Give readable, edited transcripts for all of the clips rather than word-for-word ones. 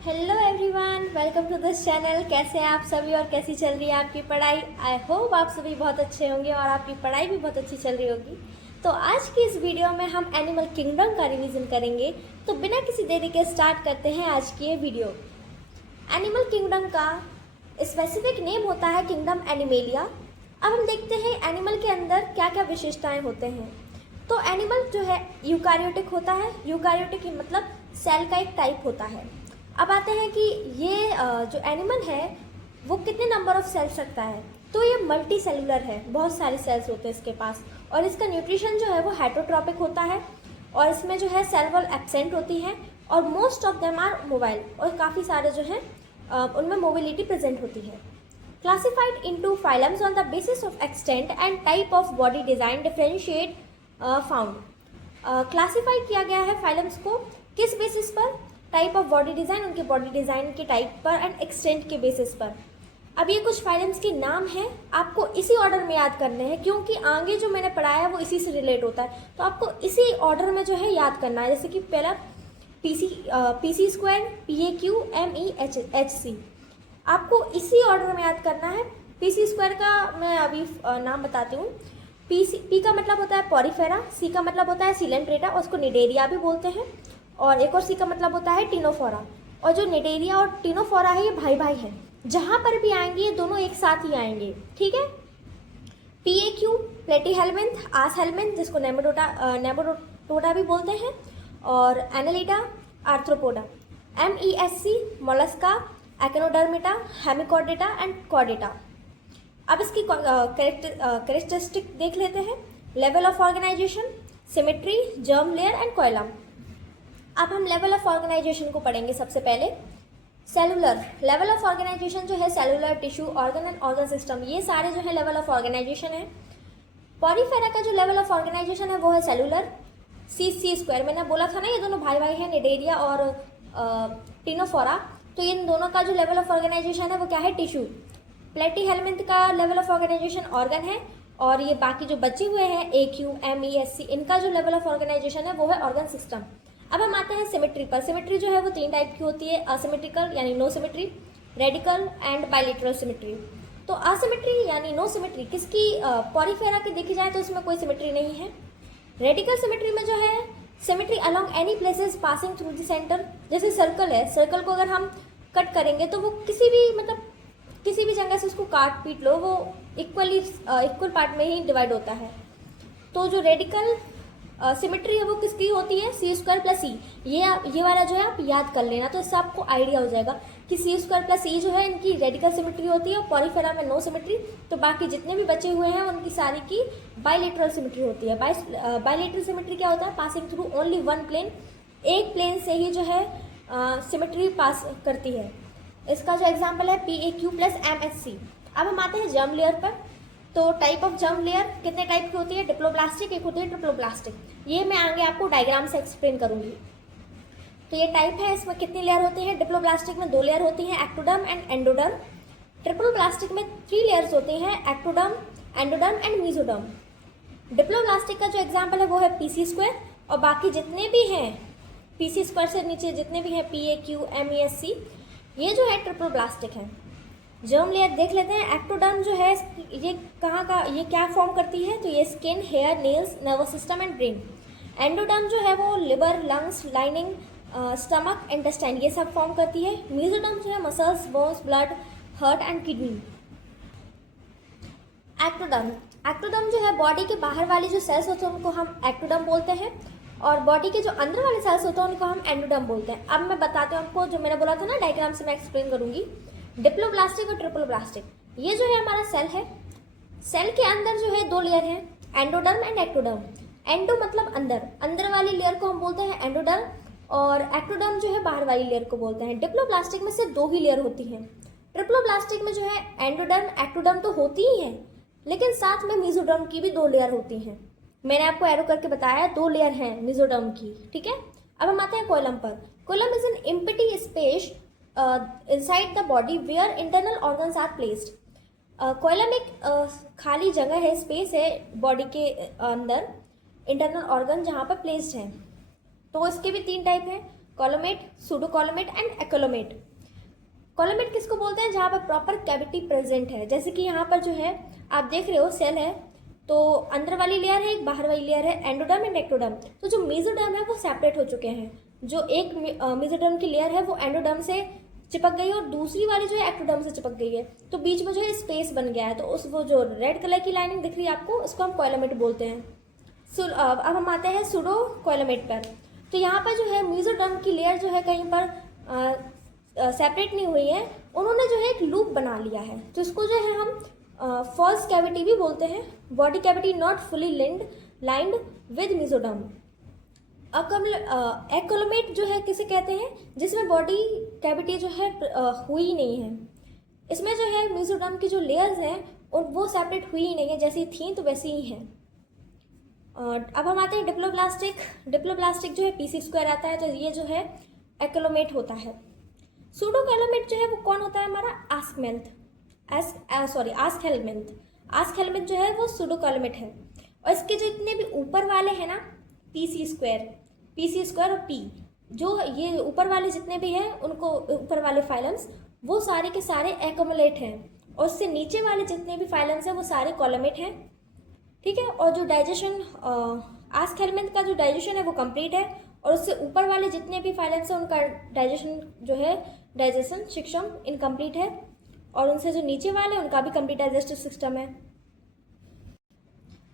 Hello everyone, welcome to this channel. कैसे हैं आप सभी और कैसी चल रही है आपकी पढ़ाई। आई होप आप सभी बहुत अच्छे होंगे और आपकी पढ़ाई भी बहुत अच्छी चल रही होगी। तो आज की इस वीडियो में हम एनिमल किंगडम का रिवीजन करेंगे। तो बिना किसी देरी के स्टार्ट करते हैं आज की ये वीडियो। एनिमल किंगडम का स्पेसिफिक नेम होता है किंगडम एनिमेलिया। अब हम देखते हैं एनिमल के अंदर क्या क्या विशेषताएँ होते हैं। तो एनिमल जो है यूकारियोटिक होता है। यूकारियोटिक मतलब सेल का एक टाइप होता है। अब आते हैं कि ये जो एनिमल है वो कितने नंबर ऑफ सेल्स रखता है। तो ये मल्टी सेलुलर है, बहुत सारे सेल्स होते हैं इसके पास। और इसका न्यूट्रिशन जो है वो हेटरोट्रॉपिक होता है और इसमें जो है सेल वॉल एब्सेंट होती है और most of them are mobile, और काफ़ी सारे जो हैं उनमें मोबिलिटी प्रेजेंट होती है। Classified into phylums on the basis of extent and type of body design differentiate found. Classified किया गया है फाइलम्स को किस बेसिस पर? टाइप ऑफ बॉडी डिज़ाइन, उनके बॉडी डिज़ाइन के टाइप पर एंड एक्सटेंट के बेसिस पर। अब ये कुछ फाइलम्स के नाम हैं, आपको इसी ऑर्डर में याद करने हैं क्योंकि आगे जो मैंने पढ़ाया है वो इसी से रिलेट होता है। तो आपको इसी ऑर्डर में जो है याद करना है। जैसे कि पहला पीसी स्क्वायर, PAQ MEHC, आपको इसी ऑर्डर में याद करना है। पीसी स्क्वायर का मैं अभी नाम बताती हूँ। पी का मतलब होता है पॉरीफेरा, सी का मतलब होता है सिलेंट्रेटा और उसको निडेरिया भी बोलते हैं, और एक और सी का मतलब होता है टिनोफोरा। और जो निडेरिया और टिनोफोरा है ये भाई भाई हैं, जहाँ पर भी आएंगे ये दोनों एक साथ ही आएंगे, ठीक है। PAQ प्लेटीहेलमिन्थ, आसहेलमिन्थ जिसको नेमोडोटा भी बोलते हैं, और Annelida Arthropoda. MESC Mollusca, Echinodermata, Hemichordata and Chordata. अब इसकी कैरेक्टरिस्टिक देख लेते हैं। Level of organisation, symmetry, germ layer and coelom. अब हम लेवल ऑफ ऑर्गेनाइजेशन को पढ़ेंगे। सबसे पहले सेलुलर लेवल ऑफ ऑर्गेनाइजेशन जो है cellular, tissue, organ and organ system, ये सारे जो है लेवल ऑफ ऑर्गेनाइजेशन है। पॉरीफेरा का जो लेवल ऑफ ऑर्गेनाइजेशन है वो है सेलुलर। सी स्क्वायर मैंने बोला था ना, ये दोनों भाई भाई हैं, निडेरिया और टिनोफोरा। तो इन दोनों का जो लेवल ऑफ ऑर्गेनाइजेशन है वो क्या है? टिश्यू। प्लेटीहेलमिन्थ का लेवल ऑफ ऑर्गेनाइजेशन ऑर्गन है, और ये बाकी जो बचे हुए हैं AQ MESC, इनका जो लेवल ऑफ ऑर्गेनाइजेशन है वो है ऑर्गन सिस्टम। अब हम आते हैं सिमेट्री पर। सिमेट्री जो है वो 3 टाइप की होती है, असिमेट्रिकल यानी no symmetry, radical and bilateral symmetry. तो असिमेट्री यानी नो सिमेट्री किसकी? पॉरीफेरा की देखी जाए तो इसमें कोई सिमेट्री नहीं है। रेडिकल सिमेट्री में जो है symmetry along any places passing through the centre. जैसे सर्कल है, सर्कल को अगर हम कट करेंगे तो वो किसी भी जगह से उसको काट पीट लो, वो इक्वल पार्ट में ही डिवाइड होता है। तो जो रेडिकल सिमेट्री है वो किसकी होती है? सी स्क्वायर प्लस सी। ये वाला जो है आप याद कर लेना, तो इससे आपको आइडिया हो जाएगा कि सी स्क्वायर प्लस सी जो है इनकी रेडिकल सिमेट्री होती है, और पॉरीफेरा में नो सिमेट्री। तो बाकी जितने भी बचे हुए हैं उनकी सारी की बाइलेटरल सिमेट्री होती है। बाइलेटरल सिमेट्री क्या होता है? Passing through only one plane, एक प्लेन से ही जो है सिमेट्री पास करती है। इसका जो एग्जाम्पल है PAQ प्लस MHC। अब हम आते हैं जर्म लेयर पर। तो टाइप ऑफ जर्म लेयर कितने टाइप की होती है? डिप्लोब्लास्टिक, एक होती है ट्रिप्लोब्लास्टिक। ये मैं आगे आपको डायग्राम से एक्सप्लेन करूंगी। तो ये टाइप है, इसमें कितनी लेयर होती है? डिप्लोब्लास्टिक में 2 लेयर होती हैं, एक्टोडर्म एंड एंडोडर्म। ट्रिप्लोब्लास्टिक में 3 लेयर्स होती हैं, ectoderm, endoderm and mesoderm. Diploblastic का जो एग्जाम्पल है वो है पीसी स्क्वायर, और बाकी जितने भी हैं पीसी स्क्वायर से नीचे जितने भी हैं PAQ MESC, ये जो है ट्रिप्लोब्लास्टिक है। जर्म लेयर देख लेते हैं। एक्टोडर्म जो है ये ये क्या फॉर्म करती है? तो ये skin, hair, nails, nervous system and brain. Endoderm जो है वो liver, lungs, lining, stomach, intestine, ये सब फॉर्म करती है। मीजोडर्म जो है muscles, bones, blood, heart and kidney. Ectoderm जो है बॉडी के बाहर वाली जो सेल्स होते हैं उनको हम एक्टोडर्म बोलते हैं, और बॉडी के जो अंदर वाले सेल्स होते हैं उनको हम एंडोडर्म बोलते हैं। अब मैं बताती हूँ आपको, जो मैंने बोला था ना डायग्राम से मैं एक्सप्लेन करूंगी। डिप्लोब्लास्टिक और ट्रिप्लोब्लास्टिक, ये जो है हमारा सेल है। सेल के अंदर जो है 2 लेयर हैं, एंडोडर्म एंड एक्टोडर्म। एंडो मतलब अंदर वाली लेयर को हम बोलते हैं एंडोडर्म, और एक्टोडर्म जो है बाहर वाली लेयर को बोलते हैं। डिप्लोब्लास्टिक में सिर्फ 2 ही लेयर होती हैं। ट्रिप्लोब्लास्टिक में जो है एंडोडर्म, एक्टोडर्म तो होती ही हैं, लेकिन साथ में मीजोडर्म की भी 2 लेयर होती हैं। मैंने आपको एरो करके बताया 2 लेयर हैं मीजोडर्म की, ठीक है। अब हम आते हैं कोइलम पर। Coelom is an empty space inside the body where internal organs are placed। Coelom एक खाली जगह है, स्पेस है बॉडी के अंदर, इंटरनल ऑर्गन जहाँ पर प्लेस्ड हैं। तो इसके भी 3 टाइप हैं। कॉलोमेट, सूडो कॉलोमेट एंड एक्लोमेट। कॉलोमेट किसको बोलते हैं? जहाँ पर प्रॉपर कैविटी प्रेजेंट है। जैसे कि यहाँ पर जो है आप देख रहे हो सेल है, तो अंदर वाली लेयर है, एक बाहर वाली लेयर है, एंडोडर्म एंड एक्टोडर्म। तो जो मेसोडर्म है वो सेपरेट हो चुके हैं। जो एक मेसोडर्म की लेयर है वो एंडोडर्म से चिपक गई है और दूसरी वाली जो है एक्टोडर्म से चिपक गई है, तो बीच में जो है स्पेस बन गया है। तो उस वो जो रेड कलर की लाइनिंग दिख रही है आपको, उसको हम कॉलोमेट बोलते हैं। अब हम आते हैं सूडो कॉलोमेट पर। तो यहाँ पर जो है मेसोडर्म की लेयर जो है कहीं पर सेपरेट नहीं हुई है, उन्होंने जो है एक लूप बना लिया है। तो इसको जो है हम फॉल्स कैविटी भी बोलते हैं। Body cavity not fully lined with mesoderm. Acoelomate जो है किसे कहते हैं? जिसमें बॉडी कैविटी जो है हुई नहीं है। इसमें जो है मेसोडर्म की जो लेयर्स हैं वो सेपरेट हुई ही नहीं है, जैसी थी तो वैसी ही हैं। अब हम आते हैं डिप्लोब्लास्टिक। डिप्लोब्लास्टिक जो है P6 आता है, तो ये जो है एक्लोमेट होता है। सूडो कैलोमेट जो है वो कौन होता है? हमारा आस्कहेलमिंथ। आस्कहेलमिंथ जो है वो सूडो कैलोमेट है। और इसके जितने भी ऊपर वाले हैं ना, PC² और P, जो ये ऊपर वाले जितने भी हैं उनको ऊपर वाले फाइलम्स वो सारे के सारे एक्युमुलेट हैं, और उससे नीचे वाले जितने भी फाइलम्स हैं वो सारे कॉलोमेट हैं। ठीक है। और जो डाइजेशन आस्कहेलमिंथ का जो डाइजेशन है वो कंप्लीट है, और उससे ऊपर वाले जितने भी फाइलम्स हैं उनका डाइजेशन जो है डाइजेशन सिस्टम इनकम्प्लीट है, और उनसे जो नीचे वाले उनका भी कंप्लीट डाइजेस्टिव सिस्टम है।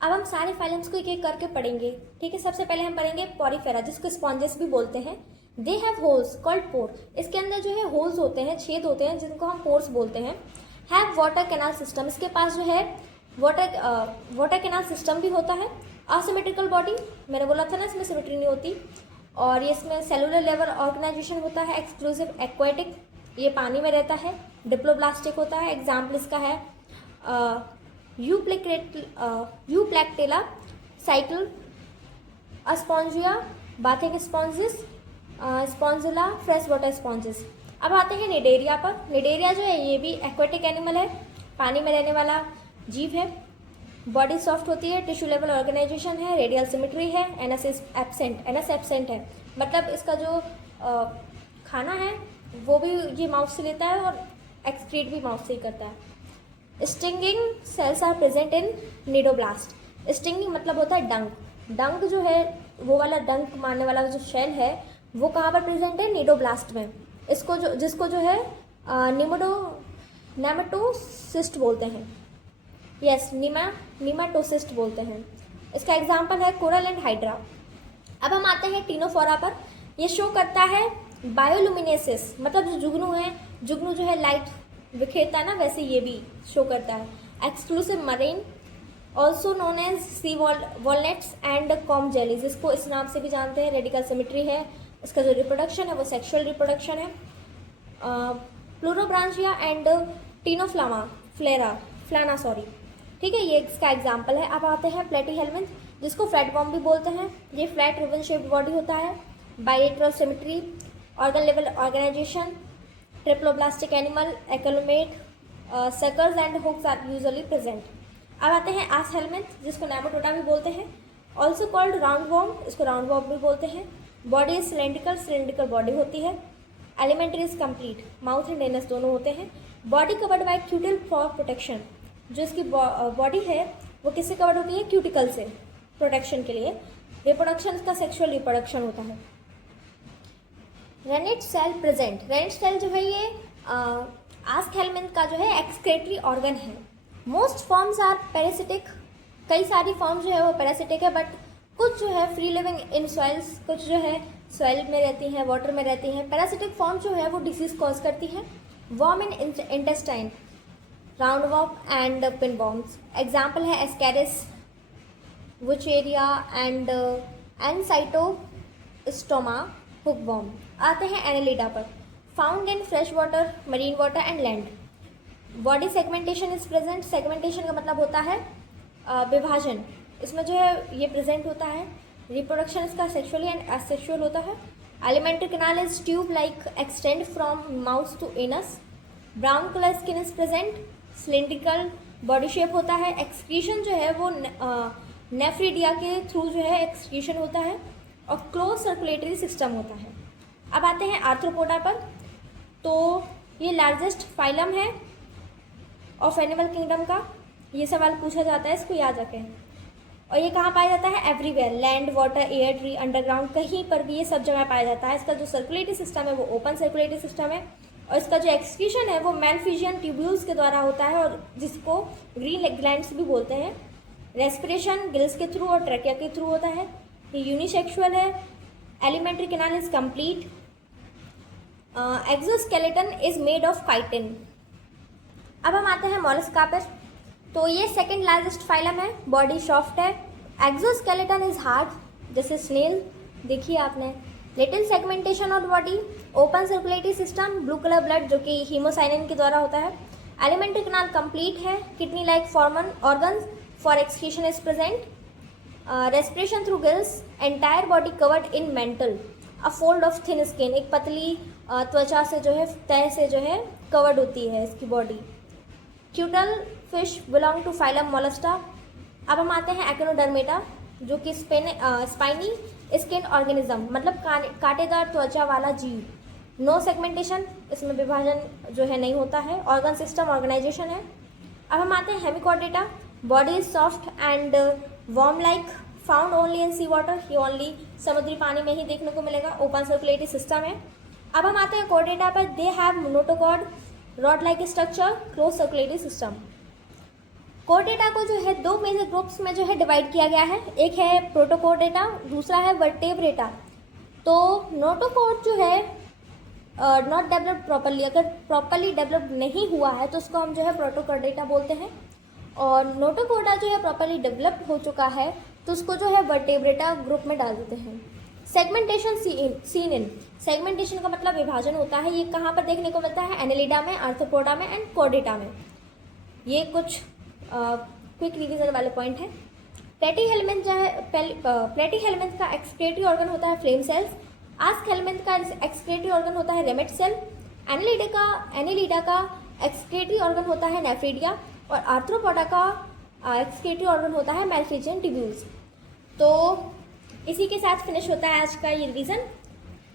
अब हम सारे फाइलम्स को एक एक करके पढ़ेंगे। ठीक है। सबसे पहले हम पढ़ेंगे पॉरीफेरा, जिसको स्पॉन्जेस भी बोलते हैं। दे हैव होल्स कॉल्ड पोर। इसके अंदर जो है होल्स होते हैं, छेद होते हैं, जिनको हम पोर्स बोलते हैं। Have water canal system. इसके पास जो है वाटर कैनाल सिस्टम भी होता है। असिमेट्रिकल बॉडी, मैंने बोला था ना इसमें सिमेट्री नहीं होती। और ये इसमें सेलुलर लेवल ऑर्गेनाइजेशन होता है। एक्सक्लूसिव एक्वाटिक, ये पानी में रहता है। डिप्लोब्लास्टिक होता है। एग्जाम्पल इसका है Euplectella Sycon, Spongia, bathing sponges, Spongilla, fresh water sponges. अब आते हैं निडेरिया पर। निडेरिया जो है ये भी एक्वाटिक एनिमल है, पानी में रहने वाला जीव है। बॉडी सॉफ्ट होती है, टिश्यू लेवल ऑर्गेनाइजेशन है, रेडियल सिमेट्री है, एनएस एब्सेंट है। मतलब इसका जो खाना है वो भी ये माउथ से लेता है और एक्सक्रीट भी माउथ से ही करता है। Stinging cells are present in cnidoblast. Stinging मतलब होता है डंक। डंक जो है वो वाला डंक मारने वाला जो शेल है वो कहाँ पर प्रेजेंट है? निडोब्लास्ट में। जिसको जो है नेमेटोसिस्ट बोलते हैं। यस, नीमाटोसिस्ट बोलते हैं। इसका एग्जाम्पल है कोरल एंड हाइड्रा। अब हम आते हैं टीनोफोरा पर। ये शो करता है बायोलुमिनेसिस, मतलब जो जुगनू है, जुगनू जो है लाइट बिखेरता है ना, वैसे ये भी शो करता है। Exclusive marine, also known as sea walnuts and comb jellies. इसको इस नाम से भी जानते हैं। रेडिकल सिमेट्री है। इसका जो रिप्रोडक्शन है वो सेक्सुअल रिप्रोडक्शन है। प्लूरोब्रांचिया एंड टीनोफ्लामा फ्लाना सॉरी। ठीक है, ये इसका एग्जाम्पल है। अब आते हैं प्लेटीहेलमिंथ, जिसको फ्लैटवॉर्म भी बोलते हैं। ये फ्लैट रिबन शेप्ड बॉडी होता है, bilateral symmetry, organ level organisation, triploblastic animal, acoelomate, suckers and hooks are usually present. अब आते हैं आस्कहेलमिंथ, जिसको नेमाटोडा भी बोलते हैं। ऑल्सो कॉल्ड राउंड वॉर्म, इसको राउंड वॉर्म भी बोलते हैं। बॉडी सिलेंड्रिकल बॉडी होती है। Alimentary is complete, mouth and anus दोनों होते हैं। Body covered by cuticle for protection. जो इसकी बॉडी है वो किससे कवर्ड होती है? क्यूटिकल से, प्रोटेक्शन के लिए। रिप्रोडक्शन इसका सेक्सुअल रिप्रोडक्शन होता है। Renette cell present. Renette cell जो है ये आस्कहेलमिंथ का जो है एक्सक्रेटरी ऑर्गन है। Most forms are parasitic. कई सारी फॉर्म जो है वो पैरासिटिक है, बट कुछ जो है फ्री लिविंग इन सॉइल्स, कुछ जो है सॉइल में रहती हैं, वाटर में रहती हैं। पैरासिटिक फॉर्म जो है वो डिसीज कॉज करती है। Worm in intestine, round worm and pin worms. Example है ascaris, wuchereria and ancylostoma, hookworm. आते हैं एनेलिडा पर। Found in fresh water, marine water and land. Body segmentation is present. Segmentation का मतलब होता है विभाजन। इसमें जो है ये प्रेजेंट होता है। रिप्रोडक्शन इसका सेक्सुअली एंड एसेक्सुअल होता है। Alimentary canal is tube like extend from mouth to anus. Brown colour skin is present. Cylindrical body shape होता है। एक्सक्रीशन जो है वो नेफ्रिडिया के थ्रू जो है एक्सक्रीशन होता है, और क्लोज सर्कुलेटरी सिस्टम होता है। अब आते हैं आर्थ्रोपोडा पर। तो ये लार्जेस्ट फाइलम है ऑफ एनिमल किंगडम का। ये सवाल पूछा जाता है, इसको याद रखें। और ये कहाँ पाया जाता है? Everywhere, land, water, air, tree, underground, कहीं पर भी ये सब जगह पाया जाता है। इसका जो सर्कुलेटरी सिस्टम है वो ओपन सर्कुलेटरी सिस्टम है, और इसका जो एक्सक्रीशन है वो मेलफिजियन ट्यूब्यूल्स के द्वारा होता है, और जिसको ग्रीन ग्लैंड्स भी बोलते हैं। रेस्पिरेशन गिल्स के थ्रू और ट्रैकिया के थ्रू होता है। ये यूनिसेक्सुअल है। Alimentary canal is complete. Exoskeleton is made of chitin. अब हम आते हैं मॉलस्का पर। तो ये सेकंड लार्जेस्ट फाइलम है, बॉडी सॉफ्ट है। एक्सोस्केलेटन इज हार्ड, जैसे स्नेल देखिए आपने। Little segmentation of body, open circulatory system, blue colour blood जो कि हीमोसाइनिन के द्वारा होता है। एलिमेंट्री कैनाल कंप्लीट है। Kidney like Forman organs for excretion is present. Respiration through gills, entire body covered in mental, a fold of thin skin, एक पतली त्वचा से जो है, तह से जो है कवर्ड होती है इसकी body. Cuttlefish belong to phylum Mollusca. अब हम आते हैं एक्नोडर्मेटा, जो कि स्पाइनी स्किन ऑर्गेनिज्म, मतलब कांटेदार त्वचा वाला जीव। नो सेगमेंटेशन, इसमें विभाजन जो है नहीं होता है। ऑर्गन सिस्टम ऑर्गेनाइजेशन है। अब हम आते हैं hemichordata. Body is soft and worm like, found only in sea water, ये ओनली समुद्री पानी में ही देखने को मिलेगा। ओपन सर्कुलेटरी सिस्टम है। अब हम आते हैं कॉर्डेटा पर। They have notochord, rod like structure, close circulatory system. Chordata को जो है दो मेजर ग्रुप्स में जो है डिवाइड किया गया है। एक है प्रोटोकॉर्डेटा, दूसरा है वर्टेब्रेटा। तो नोटोकॉर्ड जो है नॉट डेवलप्ड प्रॉपरली, अगर प्रॉपरली डेवलप नहीं हुआ है तो उसको हम जो है प्रोटोकॉर्डेटा बोलते हैं। और नोटोकॉर्डा जो है प्रॉपरली डेवलप हो चुका है तो उसको जो है वर्टेब्रेटा ग्रुप में डाल देते हैं। सेगमेंटेशन सीन इन, सेगमेंटेशन का मतलब विभाजन होता है। ये कहाँ पर देखने को मिलता है? एनेलिडा में, आर्थ्रोपोडा में एंड कॉर्डेटा में। ये कुछ क्विक रिवीजन वाले पॉइंट है। प्लेटी हेलमिंथ जो है, प्लेटी हेलमिंथ का एक्सक्रीटरी ऑर्गन होता है फ्लेम सेल्स। आस्क हेलमिंथ का एक्सक्रीटरी ऑर्गन होता है रेमेट सेल। एनेलिडा का एक्सक्रीटरी ऑर्गन होता है नेफ्रीडिया, और आर्थ्रोपोडा का एक्सक्रीटरी ऑर्गन होता है मेलफिजियन ट्यूब्यूल्स। तो इसी के साथ फिनिश होता है आज का ये रिवीजन।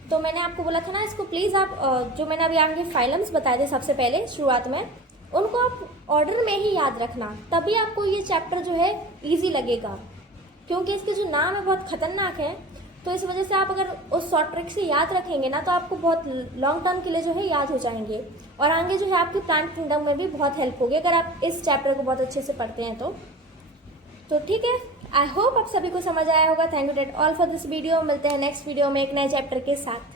तो मैंने आपको बोला था ना, इसको प्लीज़ आप जो मैंने अभी आगे फाइलम्स बताए थे सबसे पहले शुरुआत में, उनको आप ऑर्डर में ही याद रखना, तभी आपको ये चैप्टर जो है इजी लगेगा। क्योंकि इसके जो नाम है बहुत खतरनाक है, तो इस वजह से आप अगर उस शॉर्ट ट्रिक से याद रखेंगे ना तो आपको बहुत लॉन्ग टर्म के लिए जो है याद हो जाएंगे, और आगे जो है आपकी प्लांट किंगडम में भी बहुत हेल्प होगी अगर आप इस चैप्टर को बहुत अच्छे से पढ़ते हैं तो ठीक है। आई होप आप सभी को समझ आया होगा। Thank you that all for this video. मिलते हैं नेक्स्ट वीडियो में एक नए चैप्टर के साथ।